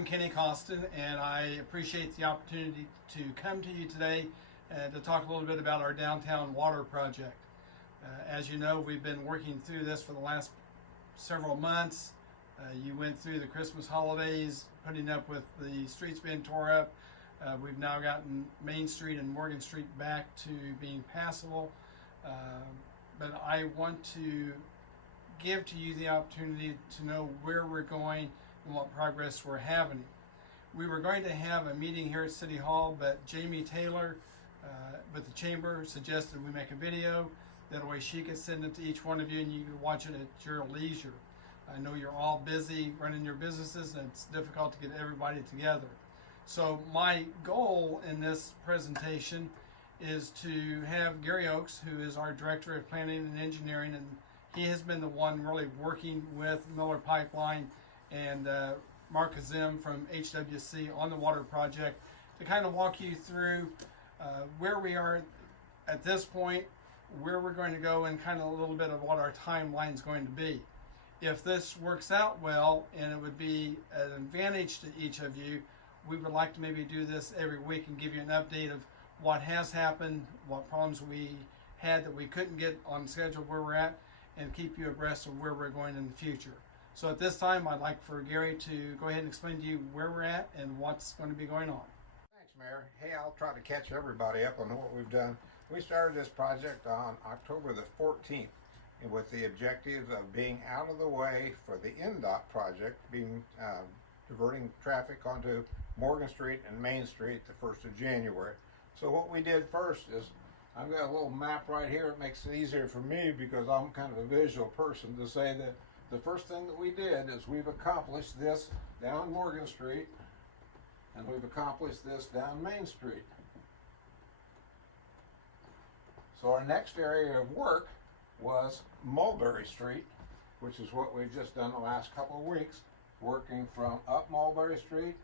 I'm Kenny Costin, and I appreciate the opportunity to come to you today to talk a little bit about our downtown water project. As you know, we've been working through this for the last several months. You went through the Christmas holidays, putting up with the streets being tore up. We've now gotten Main Street and Morgan Street back to being passable. But I want to give to you the opportunity to know where we're going and what progress we're having. We were going to have a meeting here at City Hall, but Jamie Taylor with the Chamber suggested we make a video. That way she could send it to each one of you and you can watch it at your leisure. I know you're all busy running your businesses and it's difficult to get everybody together. So my goal in this presentation is to have Gary Oakes, who is our Director of Planning and Engineering, and he has been the one really working with Miller Pipeline and Mark Azim from HWC on the water project to kind of walk you through where we are at this point, where we're going to go, and kind of a little bit of what our timeline is going to be. If this works out well, and it would be an advantage to each of you, we would like to maybe do this every week and give you an update of what has happened, what problems we had that we couldn't get on schedule where we're at, and keep you abreast of where we're going in the future. So at this time, I'd like for Gary to go ahead and explain to you where we're at and what's going to be going on. Thanks, Mayor. Hey, I'll try to catch everybody up on what we've done. We started this project on October the 14th with the objective of being out of the way for the NDOT project, being diverting traffic onto Morgan Street and Main Street the 1st of January. So what we did first is, I've got a little map right here. It makes it easier for me because I'm kind of a visual person to say that the first thing that we did is we've accomplished this down Morgan Street and we've accomplished this down Main Street. So our next area of work was Mulberry Street, which is what we've just done the last couple of weeks, working from up Mulberry Street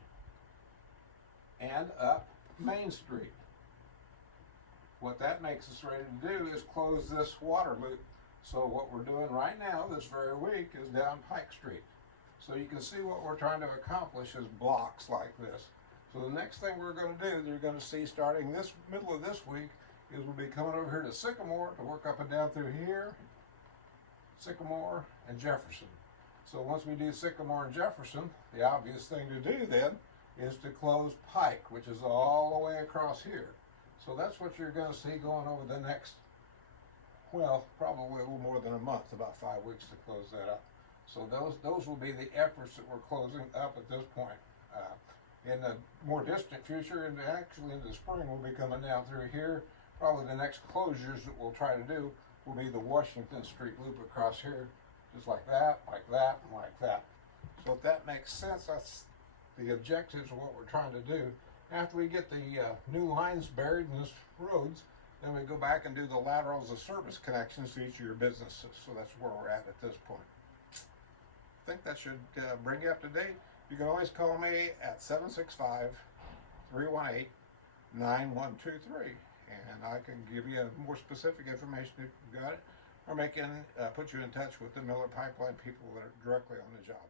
and up Main Street. What that makes us ready to do is close this water loop. So what we're doing right now, this very week, is down Pike Street. So you can see what we're trying to accomplish is blocks like this. So the next thing we're going to do, you're going to see starting this middle of this week, is we'll be coming over here to Sycamore to work up and down through here, Sycamore and Jefferson. So once we do Sycamore and Jefferson, the obvious thing to do then is to close Pike, which is all the way across here. So that's what you're going to see going over the next, well, probably a little more than a month, about 5 weeks to close that up. So those will be the efforts that we're closing up at this point. In the more distant future, and actually in the spring, we'll be coming down through here. Probably the next closures that we'll try to do will be the Washington Street loop across here, just like that, and like that. So if that makes sense, that's the objectives of what we're trying to do. After we get the new lines buried in these roads, then we go back and do the laterals of service connections to each of your businesses. So that's where we're at this point. I think that should bring you up to date. You can always call me at 765-318-9123. And I can give you more specific information if you got it, or put you in touch with the Miller Pipeline people that are directly on the job.